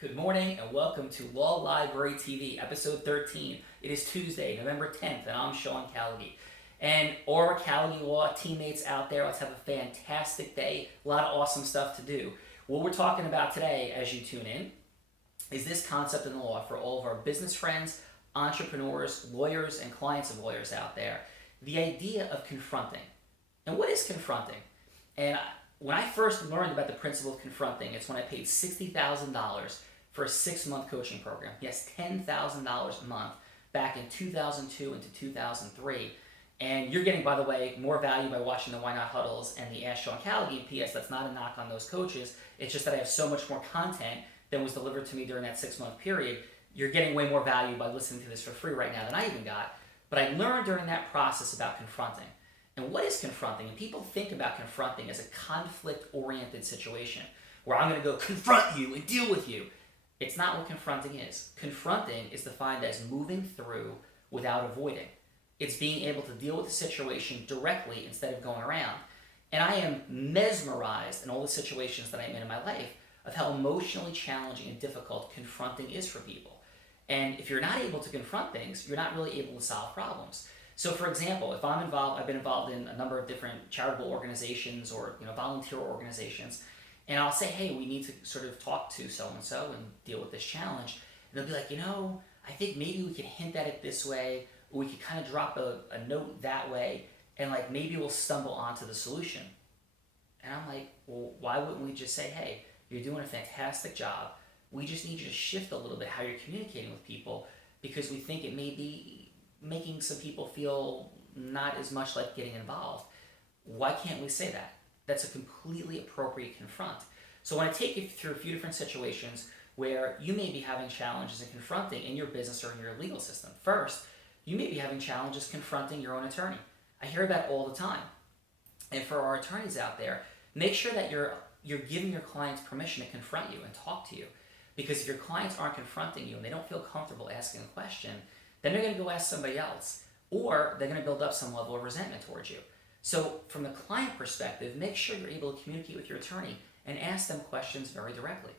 Good morning and welcome to Law Library TV, episode 13. It is Tuesday, November 10th, and I'm Callagy. And all our Callagy Law teammates out there, let's have a fantastic day. A lot of awesome stuff to do. What we're talking about today, as you tune in, is this concept in the law for all of our business friends, entrepreneurs, lawyers, and clients of lawyers out there. The idea of confronting. And what is confronting? When I first learned about the principle of confronting, it's when I paid $60,000 for a 6-month coaching program. Yes, $10,000 a month back in 2002 into 2003. And you're getting, by the way, more value by watching the Why Not Huddles and the AskSeanCallagy. P.S. That's not a knock on those coaches. It's just that I have so much more content than was delivered to me during that 6-month period. You're getting way more value by listening to this for free right now than I even got. But I learned during that process about confronting. And what is confronting? And people think about confronting as a conflict-oriented situation where I'm going to go confront you and deal with you. It's not what confronting is. Confronting is defined as moving through without avoiding. It's being able to deal with the situation directly instead of going around. And I am mesmerized in all the situations that I'm in my life of how emotionally challenging and difficult confronting is for people. And if you're not able to confront things, you're not really able to solve problems. So for example, if I'm involved, I've been involved in a number of different charitable organizations or volunteer organizations, and I'll say, hey, we need to sort of talk to so-and-so and deal with this challenge. And they'll be like, I think maybe we could hint at it this way, or we could kind of drop a note that way, and maybe we'll stumble onto the solution. And I'm like, well, why wouldn't we just say, hey, you're doing a fantastic job. We just need you to shift a little bit how you're communicating with people because we think it may be making some people feel not as much like getting involved. Why can't we say that? That's a completely appropriate confront. So I want to take you through a few different situations where you may be having challenges in confronting in your business or in your legal system. First, you may be having challenges confronting your own attorney. I hear that all the time. And for our attorneys out there, make sure that you're giving your clients permission to confront you and talk to you. Because if your clients aren't confronting you and they don't feel comfortable asking a question, then they're going to go ask somebody else, or they're going to build up some level of resentment towards you. So from the client perspective, make sure you're able to communicate with your attorney and ask them questions very directly,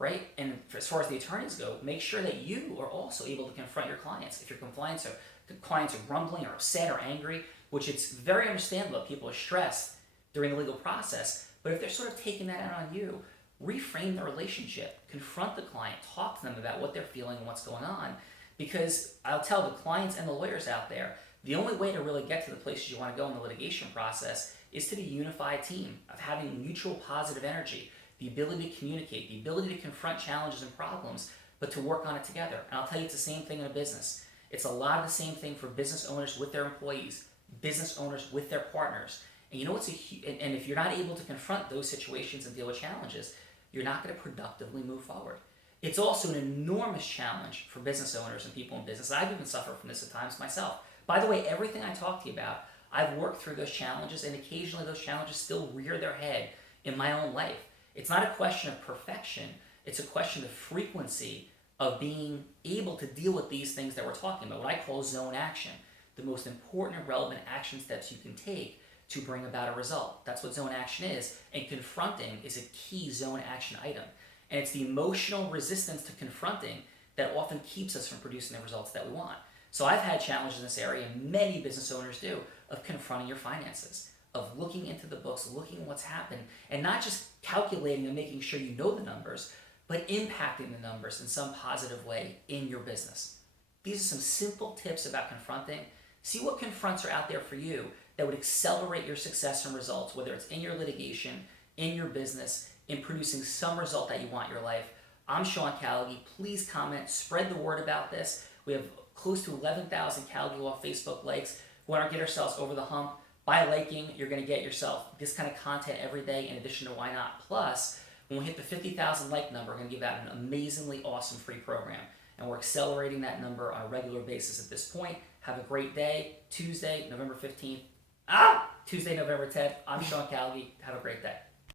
right? And as far as the attorneys go, make sure that you are also able to confront your clients. If your clients are grumbling or upset or angry, which it's very understandable that people are stressed during the legal process, but if they're sort of taking that out on you, reframe the relationship, confront the client, talk to them about what they're feeling and what's going on. Because I'll tell the clients and the lawyers out there, the only way to really get to the places you want to go in the litigation process is to be a unified team of having mutual positive energy, the ability to communicate, the ability to confront challenges and problems, but to work on it together. And I'll tell you, it's the same thing in a business. It's a lot of the same thing for business owners with their employees, business owners with their partners. And you know what's and if you're not able to confront those situations and deal with challenges, you're not going to productively move forward. It's also an enormous challenge for business owners and people in business. I've even suffered from this at times myself. By the way, everything I talk to you about, I've worked through those challenges, and occasionally those challenges still rear their head in my own life. It's not a question of perfection. It's a question of frequency of being able to deal with these things that we're talking about, what I call zone action, the most important and relevant action steps you can take to bring about a result. That's what zone action is, and confronting is a key zone action item. And it's the emotional resistance to confronting that often keeps us from producing the results that we want. So I've had challenges in this area, and many business owners do, of confronting your finances, of looking into the books, looking at what's happened, and not just calculating and making sure you know the numbers, but impacting the numbers in some positive way in your business. These are some simple tips about confronting. See what confronts are out there for you that would accelerate your success and results, whether it's in your litigation, in your business, in producing some result that you want in your life. I'm Callagy. Please comment, spread the word about this. We have close to 11,000 Callagy Law Facebook likes. We want to get ourselves over the hump. By liking, you're going to get yourself this kind of content every day in addition to Why Not. Plus, when we hit the 50,000 like number, we're going to give out an amazingly awesome free program. And we're accelerating that number on a regular basis at this point. Have a great day. Tuesday, November 15th. Tuesday, November 10th. I'm Callagy. Have a great day.